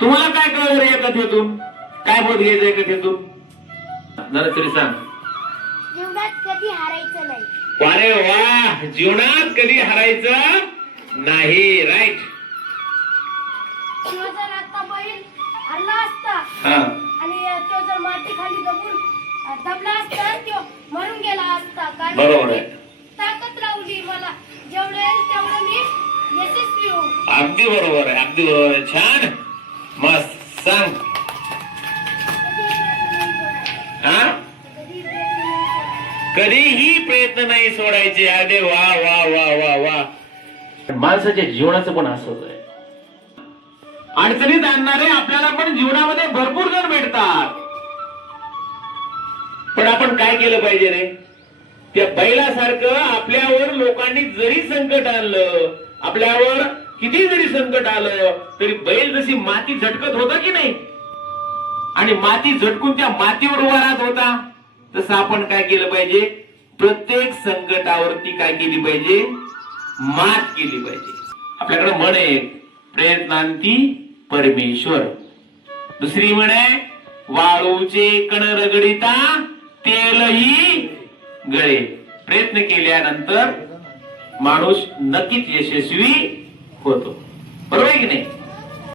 तुम्हाला काय कळलं रे या कथेतून? काय बोध घ्यायचं या कथेतून? जरा तरी सांग. जीवनात कधी हारायचं नाही. अरे वा, जीवनात कधी हरायचं नाही. राईट. जर आता बैल हरला असता हा, आणि तो जर माती खाली दबला असता तो मरून गेला असता. कारण बरोबर आहे. ताकद लावली मला. जेवढं येईल तेवढं मी यशस्वी होऊ. अगदी बरोबर आहे, अगदी बरोबर आहे. छान, मस्त. सांग. हा, कधीही प्रयत्न नाही सोडायचे. अरे वा वा वा वा वा. माणसाच्या जीवनाचं पण असंच आहे. अडचणीत आणणारे आपल्याला पण जीवनामध्ये भरपूर जण भेटतात. पण आपण काय केलं पाहिजे रे? त्या बैलासारखं आपल्यावर लोकांनी जरी संकट आणलं, आपल्यावर किती जरी संकट आलं, तरी बैल जशी माती झटकत होता की नाही, आणि माती झटकून त्या मातीवर उभा राहत होता, तसं आपण काय केलं पाहिजे? प्रत्येक संकटावरती काय केली पाहिजे? मात केली पाहिजे. आपल्याकडे म्हण आहे, प्रयत्नांती परमेश्वर. दुसरी म्हण आहे, वाळूचे कण रगडिता तेलही गळे. प्रयत्न केल्यानंतर माणूस नक्कीच यशस्वी होतो. बरोबर आहे की नाही?